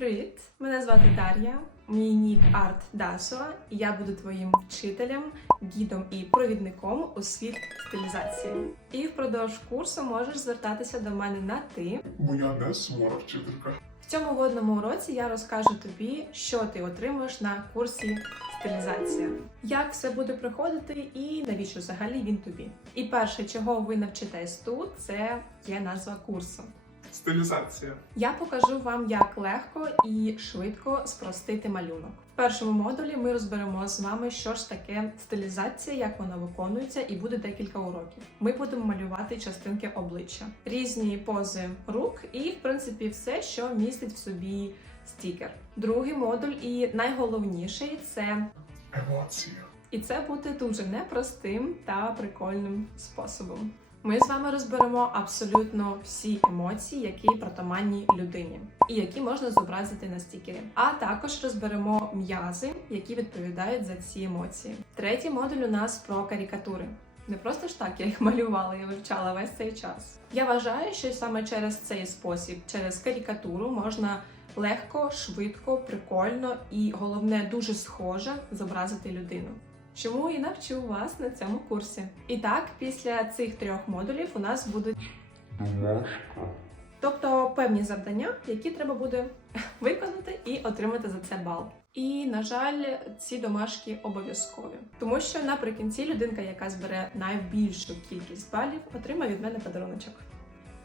Привіт! Мене звати Дар'я. Мій нік Арт Дасо. і Я буду твоїм вчителем, гідом і провідником у світ стилізації. І впродовж курсу можеш звертатися до мене на ти. Бо я не сумора вчителька. В цьому водному уроці я розкажу тобі, що ти отримаєш на курсі стилізація, як все буде проходити і навіщо взагалі він тобі. І перше, чого ви навчитесь тут, це є назва курсу. Стилізація. Я покажу вам, як легко і швидко спростити малюнок. В першому модулі ми розберемо з вами, що ж таке стилізація, як вона виконується, і буде декілька уроків. Ми будемо малювати частинки обличчя, різні пози рук, і в принципі все, що містить в собі стікер. Другий модуль і найголовніший це Емоція. і це буде дуже непростим та прикольним способом. Ми з вами розберемо абсолютно всі емоції, які притаманні людині, і які можна зобразити на стікері. А також розберемо м'язи, які відповідають за ці емоції. Третій модуль у нас про карикатури. Не просто ж так я їх малювала, я вивчала весь цей час. Я вважаю, що саме через цей спосіб, через карикатуру, можна легко, швидко, прикольно і головне дуже схоже зобразити людину. Чому і навчу вас на цьому курсі. І так, після цих трьох модулів у нас будуть тобто певні завдання, які треба буде виконати і отримати за це бал. І на жаль, ці домашки обов'язкові, тому що наприкінці людинка, яка збере найбільшу кількість балів, отримає від мене подаруночок.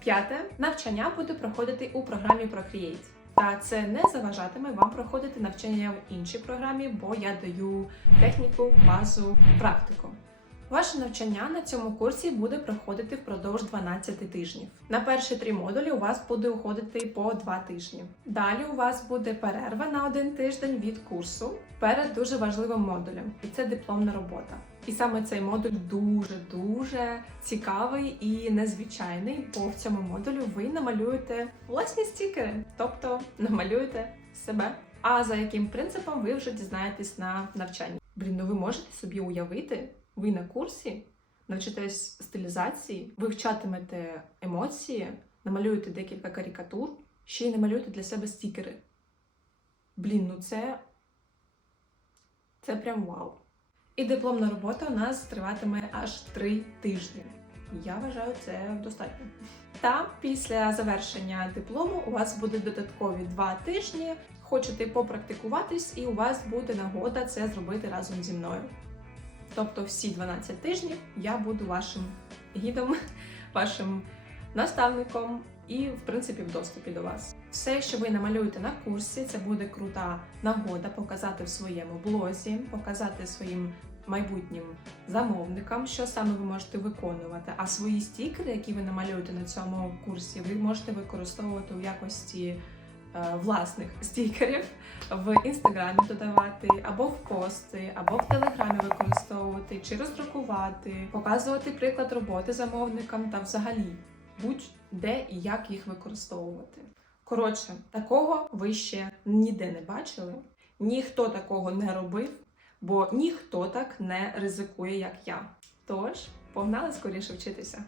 П'яте навчання буде проходити у програмі Procreate. Та це не заважатиме вам проходити навчання в іншій програмі, бо я даю техніку, базу, практику. Ваше навчання на цьому курсі буде проходити впродовж 12 тижнів. На перші три модулі у вас буде уходити по 2 тижні. Далі у вас буде перерва на один тиждень від курсу перед дуже важливим модулем, і це дипломна робота. І саме цей модуль дуже дуже цікавий і незвичайний, бо в цьому модулі ви намалюєте власні стікери, тобто намалюєте себе. А за яким принципом ви вже дізнаєтесь на навчанні? Блін, ну ви можете собі уявити, ви на курсі навчитесь стилізації, вивчатимете емоції, намалюєте декілька карикатур, ще й намалюєте для себе стікери. Блін, ну це. Це прям вау. І дипломна робота у нас триватиме аж три тижні. Я вважаю це достатньо. Та після завершення диплому у вас буде додаткові два тижні. Хочете попрактикуватись, і у вас буде нагода це зробити разом зі мною. Тобто всі 12 тижнів я буду вашим гідом, вашим наставником і, в принципі, в доступі до вас. Все, що ви намалюєте на курсі, це буде крута нагода показати в своєму блозі, показати своїм майбутнім замовникам, що саме ви можете виконувати. А свої стікери, які ви намалюєте на цьому курсі, ви можете використовувати у якості власних стікерів в інстаграмі додавати, або в пости, або в телеграмі використовувати, чи роздрукувати, показувати приклад роботи замовникам та взагалі будь-де і як їх використовувати. Коротше, такого ви ще ніде не бачили, ніхто такого не робив, бо ніхто так не ризикує, як я. Тож, погнали скоріше вчитися.